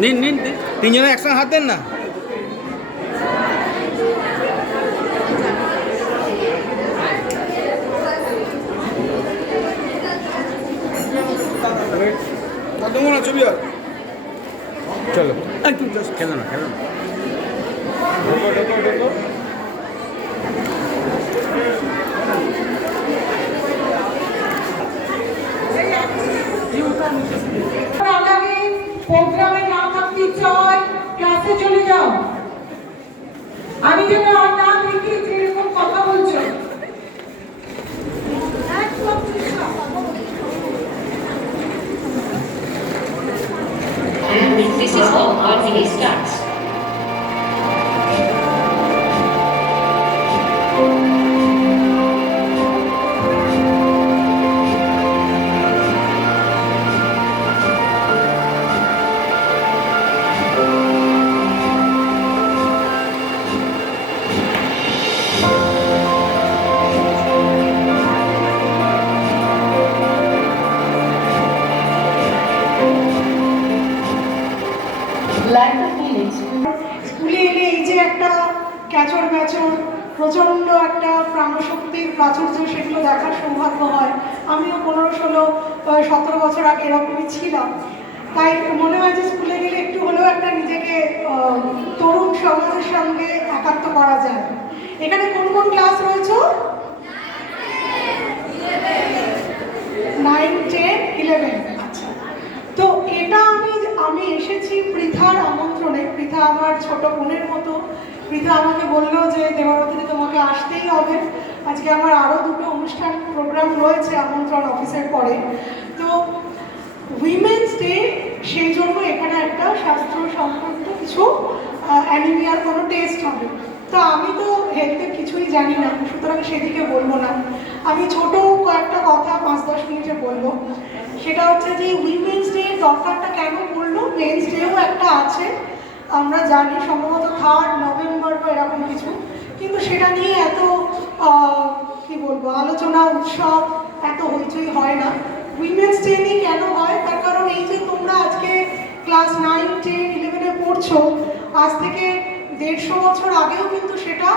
নিন নিন। তিনজনে একসঙ্গে হাত দেন না দেবো না ছবি আর চলো। খেলো না খেলো না। প্রোগ্রামে না থাকতে চাই ক্লাসে চলে যাও। আমি যেন is called Ponzi Stock. দেখার সৌভাগ্য হয়। আমিও পনেরো, ষোলো সতেরো বছর আগে এরকমই ছিলাম। তাই মনে হয় যে স্কুলে গেলে একটু হলেও একটা নিজেকে তরুণ সমাজের সঙ্গে একাত্ম করা যায়। এখানে কোন কোন ক্লাস রয়েছে? নাইন টেন ইলেভেন আচ্ছা। তো এটা আমি এসেছি পৃথার আমন্ত্রণে। পৃথা আমার ছোট বোনের মতো। পৃথা আমাকে বলল যে দেবারতিতে তোমাকে আসতেই হবে। আজকে আমার আরও দুটো অনুষ্ঠান প্রোগ্রাম রয়েছে আমন্ত্রণ অফিসের পরে। তো উইমেন্স ডে সেই জন্য এখানে একটা শাস্ত্র সম্পর্কিত কিছু অ্যানিমিয়ার কোনো টেস্ট হবে। তো আমি তো হেলথের কিছুই জানি না, সুতরাং সেদিকে বলব না। আমি ছোট কয়েকটা কথা পাঁচ দশ মিনিটে বলব। সেটা হচ্ছে যে উইমেন্স ডে দরকারটা কেন পড়ল? মেন্স ডেও একটা আছে। আমরা জানি সম্ভবত থার্ড নভেম্বর বা এরকম কিছু। কিন্তু সেটা নিয়ে এত কি বলব, আলোচনা, উৎসব, এত হইচই হয় না। উইমেন্স ডে নিয়ে কেন হয়? তার কারণ এই যে তোমরা আজকে ক্লাস নাইন, টেন, ইলেভেনে পড়ছো, আজ থেকে দেড়শো বছর আগেও কিন্তু সেটা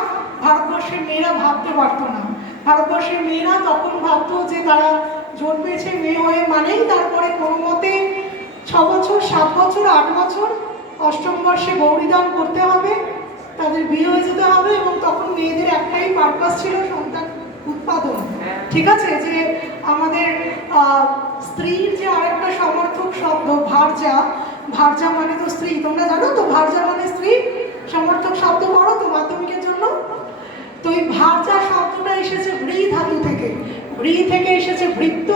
ভারতবর্ষের মেয়েরা ভাবতে পারতো না। ভারতবর্ষের মেয়েরা তখন ভাবতো যে তারা জোর পেয়েছে মেয়ে হয়ে মানেই তারপরে কোনো মতে ছ বছর, সাত বছর, আট বছর অষ্টম বর্ষে গৌরীদান করতে হবে, তাদের বিয়ে হয়ে যেতে হবে এবং তখন মেয়েদের একটাই পারপাস ছিল সন্তান উৎপাদন। ঠিক আছে? যে আমাদের স্ত্রীর যে আরেকটা সমর্থক শব্দ ভারজা ভার্যা মানে তো স্ত্রী। তোমরা জানো তো ভার্যা মানে স্ত্রী? সমর্থক শব্দ পড়ো তো মাধ্যমিকের জন্য। তো এই ভার্যা শব্দটা এসেছে ভ্রী ধাতু থেকে। ভ্রী থেকে এসেছে বৃত্ত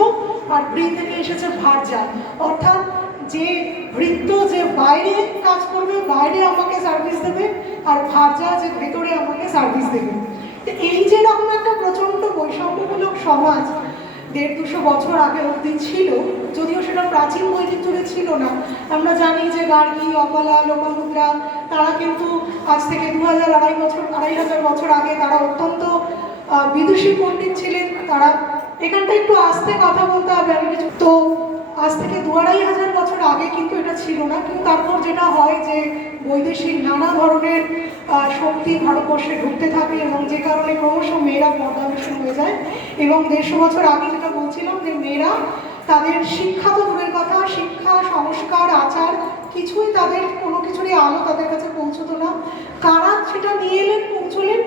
আর ভ্রী থেকে এসেছে ভার্যা। অর্থাৎ যে বৃত্ত যে বাইরে কাজ করবে, বাইরে আমাকে সার্ভিস দেবে আর ভার্যা যে ভেতরে আমাকে সার্ভিস দেবে। তো এই যে রকম একটা প্রচণ্ড বৈষম্যমূলক সমাজ দেড় দুশো বছর আগে অবধি ছিল, যদিও সেটা প্রাচীন যুগে ছিল না। আমরা জানি যে গার্গী অবলা লোপামুদ্রা তারা কিন্তু আজ থেকে দু হাজার আড়াই বছর আড়াই হাজার বছর আগে তারা অত্যন্ত বিদুষী পণ্ডিত ছিলেন। তারা এখানটা একটু আস্তে কথা বলতে হবে আমি কিছু তো আজ থেকে দু আড়াই হাজার বছর আগে কিন্তু এটা ছিল না। কিন্তু তারপর যেটা হয় যে বৈদেশিক নানা ধরনের শক্তি ভারতবর্ষে ঢুকতে থাকে এবং যে কারণে ক্রমশ মেয়েরা পর্দাবেশন হয়ে যায়। এবং দেড়শো বছর আগে যেটা বলছিলাম যে মেয়েরা তাদের শিক্ষা তো দূরের কথা, শিক্ষা, সংস্কার, আচার কিছুই তাদের, কোনো কিছুরই আলো তাদের কাছে পৌঁছতো না। কারা সেটা নিয়ে এলেন, পৌঁছলেন?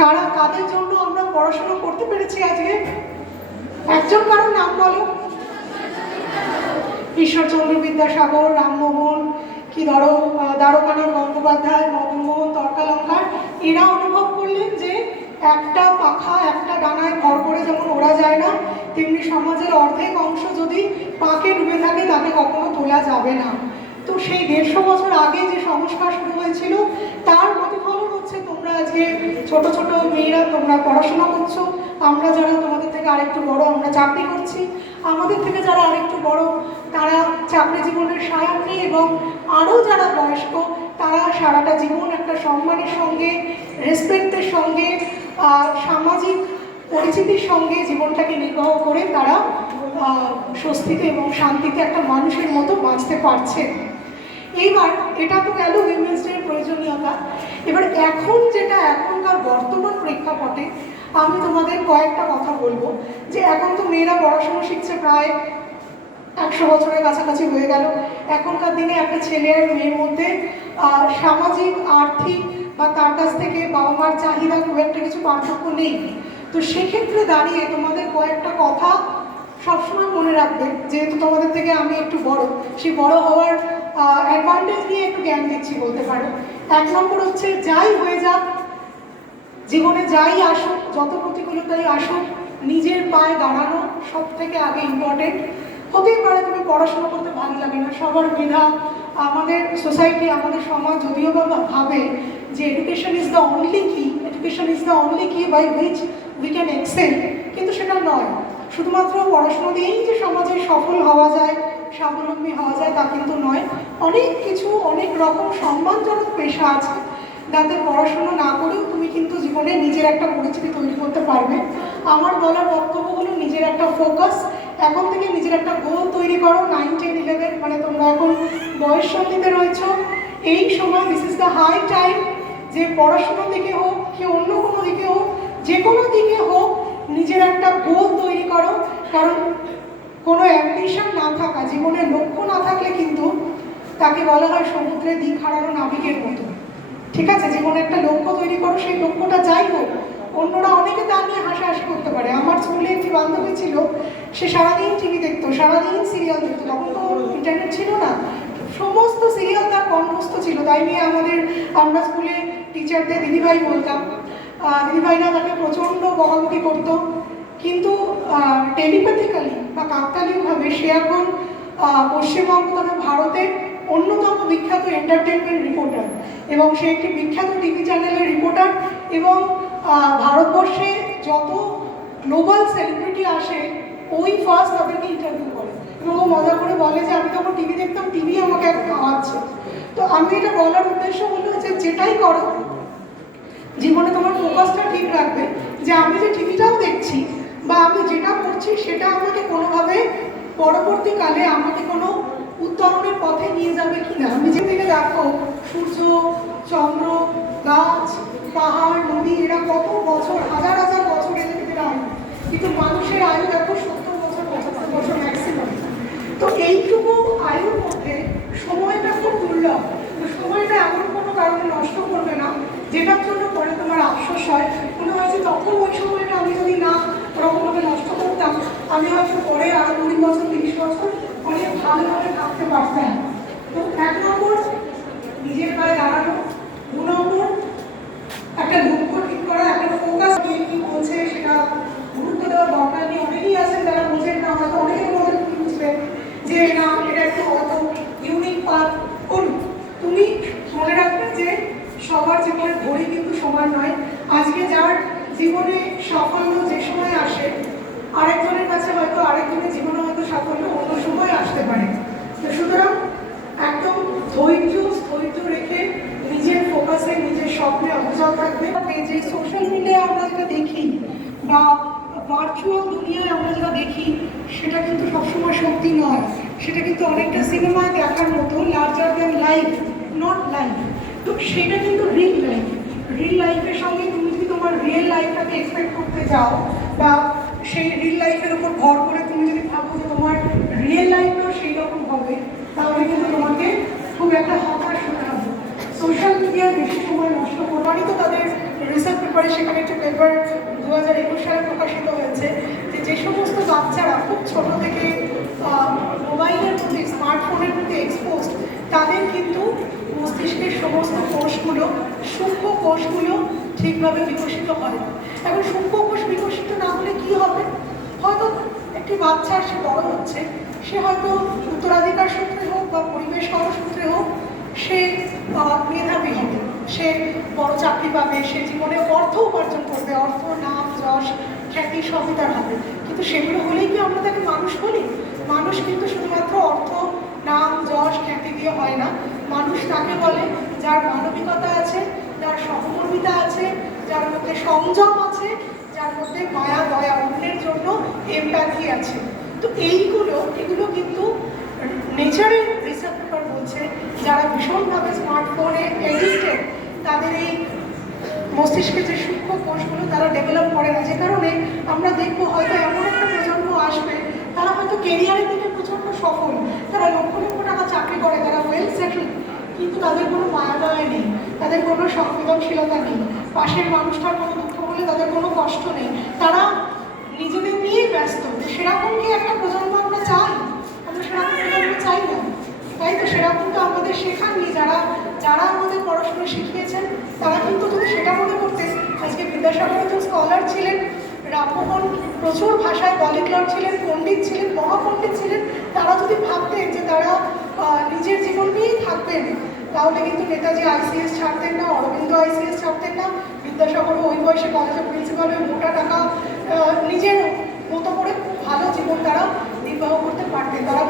কারা, কাদের জন্য আমরা পড়াশোনা করতে পেরেছি আজকে? একজন কারোর নাম বলো। ঈশ্বরচন্দ্র বিদ্যাসাগর, রামমোহন, কি ধরো দ্বারকানাথ গঙ্গোপাধ্যায় মদনমোহন তর্কালঙ্কার, এরা অনুভব একটা পাখা, একটা ডানায় ভর করে যেমন ওরা যায় না, তেমনি সমাজের অর্ধেক অংশ যদি পাকে ডুবে থাকে, তাকে কখনো তোলা যাবে না। তো সেই দেড়শো বছর আগে যে সংস্কার শুরু হয়েছিল, তার প্রতিফলন হচ্ছে তোমরা আজকে ছোট ছোট মেয়েরা তোমরা পড়াশোনা করছ, আমরা যারা তোমাদের থেকে আরেকটু বড়, আমরা চাকরি করছি। আমাদের থেকে যারা আরেকটু বড়, তারা চাকরি জীবনের সায়ান্নে এবং আরও যারা বয়স্ক, তারা সারাটা জীবন একটা সম্মানের সঙ্গে রেসপেক্টের সঙ্গে সামাজিক পরিচিতির সঙ্গে জীবনটাকে নির্বাহ করে তারা স্বস্তিতে এবং শান্তিতে একটা মানুষের মতো বাঁচতে পারছে। এইবার এটা তো গেল উইমেন্স ডের প্রয়োজনীয়তা। এবার এখন যেটা এখনকার বর্তমান প্রেক্ষাপটে, আমি তোমাদের কয়েকটা কথা বলব। যে এখন তো মেয়েরা পড়াশোনা শিখছে প্রায় একশো বছরের কাছাকাছি হয়ে গেল। এখনকার দিনে একটা ছেলে আর মেয়ের মধ্যে সামাজিক, আর্থিক বা তার কাছ থেকে বাবা মার চাহিদা খুব একটা কিছু পার্থক্য নেই। তো সেক্ষেত্রে দাঁড়িয়ে তোমাদের কয়েকটা কথা সবসময় মনে রাখবে, যেহেতু তোমাদের থেকে আমি একটু বড়। সেই বড় হওয়ার অ্যাডভান্টেজ নিয়ে একটু জ্ঞান দিচ্ছি বলতে পারো। এক নম্বর হচ্ছে যাই হয়ে যাক, জীবনে যাই আসুক, যত প্রতিকূলতাই আসুক, নিজের পায়ে দাঁড়ানো সব থেকে আগে ইম্পর্টেন্ট হতেই পারে তুমি পড়াশোনা করতে ভালো লাগে না, সবার মেধা আমাদের সোসাইটি আমাদের সমাজ যদিও বা ভাবে যে education is the only key education is the only key by which we can excel কিন্তু সেটা নয়। শুধুমাত্র পড়াশোনা দিয়েই যে সমাজে সফল হওয়া যায়, স্বাবলম্বী হওয়া যায়, তা কিন্তু নয়। অনেক কিছু, অনেক রকম সম্মানজনক পেশা আছে, যাতে পড়াশোনা না করেও তুমি কিন্তু জীবনে নিজের একটা পরিচিতি তৈরি করতে পারবে। আমার বলার বক্তব্য হলো নিজের একটা ফোকাস এখন থেকে নিজের একটা গোল তৈরি করো নাইন টেন ইলেভেন মানে তোমরা এখন বয়স সন্ধিতে রয়েছ। এই সময় this is the high time যে পড়াশোনার দিকে হোক, কি অন্য কোনো দিকে হোক, যে কোনো দিকে হোক, নিজের একটা গোল তৈরি করো। কারণ কোনো অ্যাম্বিশন না থাকা জীবনের লক্ষ্য না থাকলে কিন্তু তাকে বলা হয় সমুদ্রে দিক হারানো নাবিকের মতো। ঠিক আছে? জীবনে একটা লক্ষ্য তৈরি করো, সেই লক্ষ্যটা যাই হোক, অন্যরা অনেকে তা নিয়ে হাসাহাসি করতে পারে। আমার স্কুলে একটি বান্ধবী ছিল, সে সারাদিন টিভি দেখতো, সারাদিন সিরিয়াল দেখতো। তখন তো ইন্টারনেট ছিল না। সমস্ত সিরিয়াল তার কণ্ঠস্থ ছিল। তাই নিয়ে আমাদের, আমরা স্কুলে টিচারদের দিদিভাই বলতাম দিদিভাইরা তাকে প্রচণ্ড বকাবকি করতো। কিন্তু টেলিপ্যাথিক্যালি বা কাকতালীয়ভাবে সে এখন পশ্চিমবঙ্গ তথা ভারতের অন্যতম বিখ্যাত এন্টারটেনমেন্ট রিপোর্টার এবং সে একটি বিখ্যাত টিভি চ্যানেলের রিপোর্টার এবং ভারতবর্ষে যত গ্লোবাল সেলিব্রিটি আসে, ওই ফার্স্ট তাদেরকে ইন্টারভিউ করে। এবং ও মজা করে বলে যে, আমি তখন টিভি দেখতাম টিভি আমাকে এখন খাওয়াচ্ছে। তো আমি এটা বলার উদ্দেশ্য হলো যে, যেটাই করো জীবনে তোমার ফোকাসটা ঠিক রাখবে যে আমি যে টিভিটাও দেখছি বা আমি যেটা করছি সেটা আমাকে কোনোভাবে পরবর্তীকালে আমাকে কোনো উত্তরণের পথে নিয়ে যাবে কি না আমি যে থেকে দেখো, সূর্য, চন্দ্র, গাছ, পাহাড়, নদী, এরা কত বছর, হাজার হাজার বছর এদের এদের আয়ু। কিন্তু মানুষের আয়ু দেখো, সত্তর বছর, পঁচাত্তর বছর ম্যাক্সিমাম তো এইটুকু আয়ুর মধ্যে সময়টা খুব দুর্লভ। সময়টা এমন কোনো কারণে নষ্ট করবে না যেটার জন্য পরে তোমার আফসোস হয় মনে হয় যে তখন ওই সময়টা আমি যদি না ওরকমভাবে নষ্ট আমি হয়তো পরে আরও কুড়ি বছর, তিরিশ বছর অনেক ভালোভাবে থাকতে পারতাম। তো এক নম্বর, নিজের পায়ে দাঁড়ানো। দু নম্বর, একটা লক্ষ্য ঠিক করা, একটা ফোকাস কে কি বলছে সেটা গুরুত্ব দেওয়ার দরকার নেই। অনেকেই আছেন যারা বোঝেন না, হয়তো অনেকের মধ্যে তুমি বুঝবে যে না, এটা একটু অত ইউনিক পাথ করুন তুমি মনে রাখবে যে সবার জীবনে ঘড়ি কিন্তু সমান নয়। আজকে যার জীবনে সাফল্য যে সময় আসে আরেকজনের কাছে হয়তো আরেকজনের জীবনে হয়তো সাফল্য অন্য সময় আসতে পারে। তো সুতরাং একদম ধৈর্য ধৈর্য রেখে নিজের ফোকাসে নিজের স্বপ্নে অবসর থাকবে। যে সোশ্যাল মিডিয়ায় আমরা যেটা দেখি বা ভার্চুয়াল দুনিয়ায় আমরা যেটা দেখি, সেটা কিন্তু সবসময় সত্যি নয়। সেটা কিন্তু অনেকটা সিনেমায় দেখার মতো larger than life not life তো সেটা কিন্তু রিল লাইফ রিল লাইফের সঙ্গে তুমি যদি তোমার রিয়েল লাইফটাকে এক্সপেক্ট করতে যাও বা সেই রিল লাইফের উপর ভর করে তুমি যদি ভাবো যে তোমার রিয়েল লাইফটাও সেই রকম হবে, তাহলে কিন্তু তোমাকে খুব একটা হতাশ হতে হবে। সোশ্যাল মিডিয়ায় বেশি সময় নষ্ট করবারই তো তাদের রিসার্চ পেপারে সেখানে একটা পেপার দু হাজার একুশ সালে প্রকাশিত হয়েছে যে যে সমস্ত বাচ্চারা খুব ছোট থেকে মোবাইলের প্রতি স্মার্টফোনের প্রতি এক্সপোজ তাদের কিন্তু মস্তিষ্কের সমস্ত কোষগুলো, সূক্ষ্ম কোষগুলো ঠিকভাবে বিকশিত হয়। না এখন সূক্ষ্ম কোষ বিকশিত না হলে কি হবে? হয়তো একটি বাচ্চা, সে বড় হচ্ছে, সে হয়তো উত্তরাধিকার সূত্রে হোক বা পরিবেশগত সূত্রে হোক, সে মেধাবী হবে। সে বড় চাকরি পাবে, সে জীবনে অর্থ উপার্জন করবে, অর্থ, নাম, যশ, খ্যাতি সবই তার হবে কিন্তু সেগুলো হলেই কি আমরা তাকে মানুষ বলি? মানুষ কিন্তু শুধুমাত্র অর্থ, নাম, যশ, খ্যাতি দিয়ে হয় না। মানুষ তাকে বলে যার মানবিকতা আছে যার সহকর্মিতা আছে, যার মধ্যে সংযম আছে, যার মধ্যে মায়া, দয়া, অন্যের জন্য এমপ্যাথি আছে। তো এইগুলো, এগুলো কিন্তু নেচারের পেপার বলছে, যারা ভীষণভাবে স্মার্টফোনে এডিক্টেড তাদের এই মস্তিষ্কের যে সূক্ষ্ম কোষগুলো তারা ডেভেলপ করে না। যে কারণে আমরা দেখব হয়তো এমন একটা প্রজন্ম আসবে, তারা হয়তো কেরিয়ারের দিকে প্রচণ্ড সফল, তারা লক্ষ লক্ষ টাকা চাকরি করে, তারা ওয়েল সেটেল কিন্তু তাদের কোনো মায়া দয়া নেই, তাদের কোনো সংবেদনশীলতা নেই। পাশের মানুষটার কোনো দুঃখ হলে তাদের কোনো কষ্ট নেই। তারা নিজেদের নিয়েই ব্যস্ত। সেরকম কি একটা প্রজন্ম আমরা চাই? আমরা সেরকম প্রজন্ম চাই না। তাই তো সেরকম তো আমাদের শেখাননি। যারা যারা আমাদের পড়াশোনা শিখিয়েছেন, তারা কিন্তু যদি সেটা মনে করতেন আজকে বিদ্যাসাগর একজন স্কলার ছিলেন, রামমোহন প্রচুর ভাষায় পলিগ্লট ছিলেন, পণ্ডিত ছিলেন, মহাপণ্ডিত ছিলেন, তারা যদি ভাবতেন যে তারা নিজের জীবন নিয়েই থাকবেন, তাহলে কিন্তু নেতাজি আইসিএস ছাড়তেন না, অরবিন্দ আইসিএস ছাড়তেন না, বিদ্যাসাগর ওই বয়সে কলেজের প্রিন্সিপাল হয়ে মোটা টাকা নিজের মতো করে ভালো জীবন তারা নির্বাহ করতে পারতেন। তারা